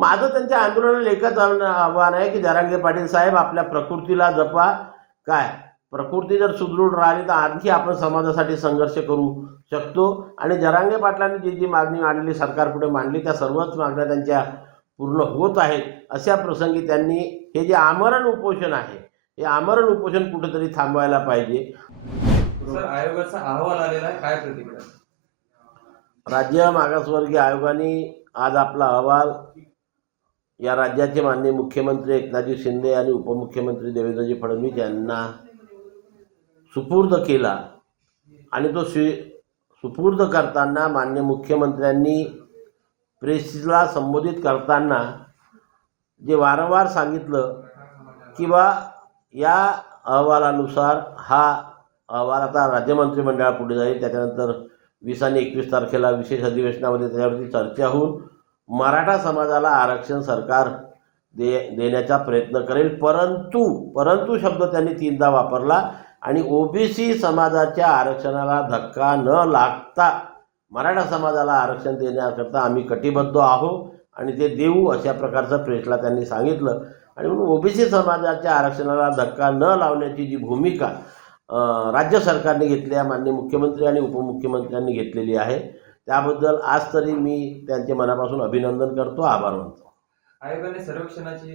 माझं त्यांच्या आंदोलनाला एकच आव्हान आहे की जरांगे पाटील साहेब आपल्या प्रकृतीला जपा. काय? प्रकृती जर सुदृढ राहिली तर आणखी आपण समाजासाठी संघर्ष करू शकतो. आणि जरांगे पाटलांनी जी जी मागणी मांडली सरकारपुढे मांडली त्या सर्वच मागण्या त्यांच्या पूर्ण होत आहेत. अशा प्रसंगी त्यांनी हे जे आमरण उपोषण आहे हे आमरण उपोषण कुठेतरी थांबवायला पाहिजे. आयोगाचा अहवाल आलेला आहे. काय प्रतिक्रिया? राज्य मागासवर्गीय आयोगाने आज आपला अहवाल या राज्याचे माननीय मुख्यमंत्री एकनाथजी शिंदे आणि उपमुख्यमंत्री देवेंद्रजी फडणवीस यांना सुपूर्द केला. आणि तो स्वी सुपूर्द करताना मान्य मुख्यमंत्र्यांनी प्रेसला संबोधित करताना जे वारंवार सांगितलं की या अहवालानुसार हा अहवाल आता राज्य मंत्रिमंडळापुढे जाईल. त्याच्यानंतर वीस आणि एकवीस तारखेला विशेष अधिवेशनामध्ये त्याच्यावरती चर्चा होऊन मराठा समाजाला आरक्षण सरकार दे देण्याचा प्रयत्न करेल. परंतु परंतु शब्द त्यांनी तीनदा वापरला आणि ओबीसी समाजाच्या आरक्षणाला धक्का न लागता मराठा समाजाला आरक्षण देण्याकरता आम्ही कटिबद्ध आहोत आणि ते देऊ अशा प्रकारचं प्रेसला त्यांनी सांगितलं. आणि म्हणून ओबीसी समाजाच्या आरक्षणाला धक्का न लावण्याची जी भूमिका राज्य सरकारने घेतली आहे माननीय मुख्यमंत्री आणि उपमुख्यमंत्र्यांनी घेतलेली आहे त्याबद्दल आज तरी मी त्यांचे मनापासून अभिनंदन करतो आभार मानतो. आयोगाने सर्वेक्षणाची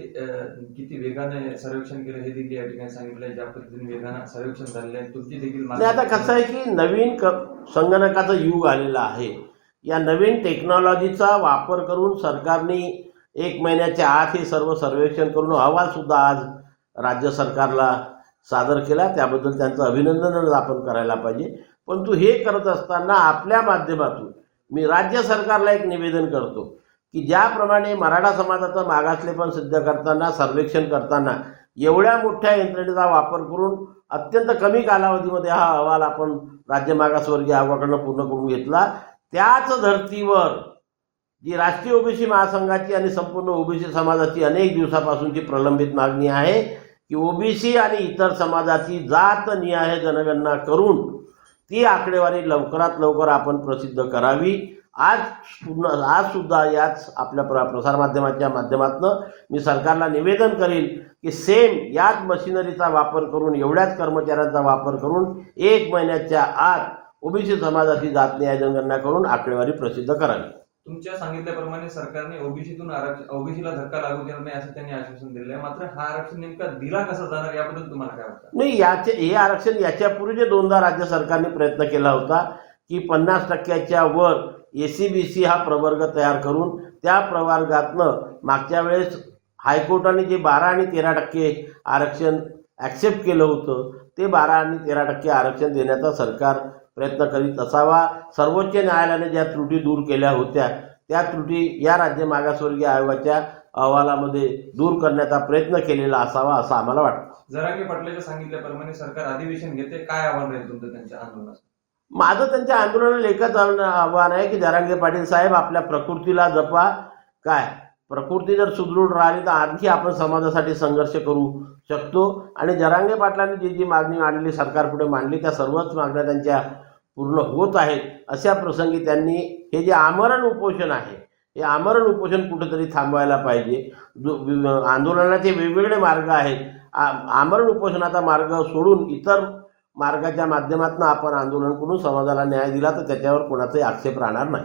किती वेगाने सर्वेक्षण केलं हे देखील या ठिकाणी सांगितलंय. ज्या पद्धतीने वेगाने सर्वेक्षण झालेलं आहे तुमची देखील आणि आता कसं आहे की नवीन क संगणकाचं युग आलेलं आहे. या नवीन टेक्नॉलॉजीचा वापर करून सरकारने एक महिन्याच्या आत हे सर्व सर्वेक्षण करून अहवालसुद्धा आज राज्य सरकारला सादर केला. त्याबद्दल त्यांचं अभिनंदनच आपण करायला पाहिजे. परंतु हे करत असताना आपल्या माध्यमातून मी राज्य सरकारला एक निवेदन करतो की ज्याप्रमाणे मराठा समाजाचं मागासलेपण सिद्ध करताना सर्वेक्षण करताना एवढ्या मोठ्या यंत्रणेचा वापर करून अत्यंत कमी कालावधीमध्ये हा अहवाल आपण राज्य मागासवर्गीय आयोगाकडनं पूर्ण करून घेतला. त्याच धर्तीवर जी राष्ट्रीय ओबीसी महासंघाची आणि संपूर्ण ओबीसी समाजाची अनेक दिवसापासूनची प्रलंबित मागणी आहे की ओबीसी आणि इतर समाजाची जात निहाय जनगणना करून ती आकडेवारी लवकरात लवकर आपण प्रसिद्ध करावी. आज पूर्ण आज सुद्धा याच आपल्या प्र प्रसारमाध्यमाच्या माध्यमातून मी सरकारला निवेदन करेल की सेम याच मशिनरीचा वापर करून एवढ्याच कर्मचाऱ्यांचा वापर करून एक महिन्याच्या आत ओबीसी समाजाची जात न्याय करून आकडेवारी प्रसिद्ध करावी. तुमच्या सांगितल्याप्रमाणे सरकारने ओबीसीतून आरक्षण ओबीसीला धक्का लागू देणार नाही असं त्यांनी आश्वासन दिलेलं आहे. मात्र हा आरक्षण नेमका दिला कसा जाणार याबद्दल तुम्हाला काय वाटतं? नाही याचे हे आरक्षण याच्यापूर्वी जे दोनदा राज्य सरकारने प्रयत्न केला होता की पन्नास टक्क्याच्या वर ए सी बी सी हा प्रवर्ग तयार करून त्या प्रवर्गातनं मागच्या वेळेस हायकोर्टाने जे बारा आणि तेरा टक्के आरक्षण ॲक्सेप्ट केलं होतं ते बारा आणि तेरा टक्के आरक्षण देण्याचा सरकार प्रयत्न करीत असावा. सर्वोच्च न्यायालयाने ज्या त्रुटी दूर केल्या होत्या त्या त्रुटी या राज्य मागासवर्गीय आयोगाच्या अहवालामध्ये दूर करण्याचा प्रयत्न केलेला असावा असं आम्हाला वाटतं. जरांगे पाटलाच्या सांगितल्याप्रमाणे सरकार अधिवेशन घेते काय आव्हान राहील तुमचं त्यांच्या आंदोलनात? माझं त्यांच्या आंदोलनाला एकच आव्हान आहे की जरांगे पाटील साहेब आपल्या प्रकृतीला जपा. काय? प्रकृती जर सुदृढ राहिली तर आणखी आपण समाजासाठी संघर्ष करू शकतो. आणि जरांगे पाटलांनी जी जी मागणी मांडली सरकारपुढे मांडली त्या सर्वच मागण्या त्यांच्या पूर्ण होत आहेत अशा प्रसंगी त्यांनी हे जे आमरण उपोषण आहे हे आमरण उपोषण कुठंतरी थांबवायला पाहिजे. जो वि- आंदोलनाचे वेगवेगळे मार्ग आहेत. आ- आमरण उपोषणाचा मार्ग सोडून इतर मार्गाच्या माध्यमातून आपण आंदोलन करून समाजाला न्याय दिला तर त्याच्यावर कोणाचाही आक्षेप राहणार नाही.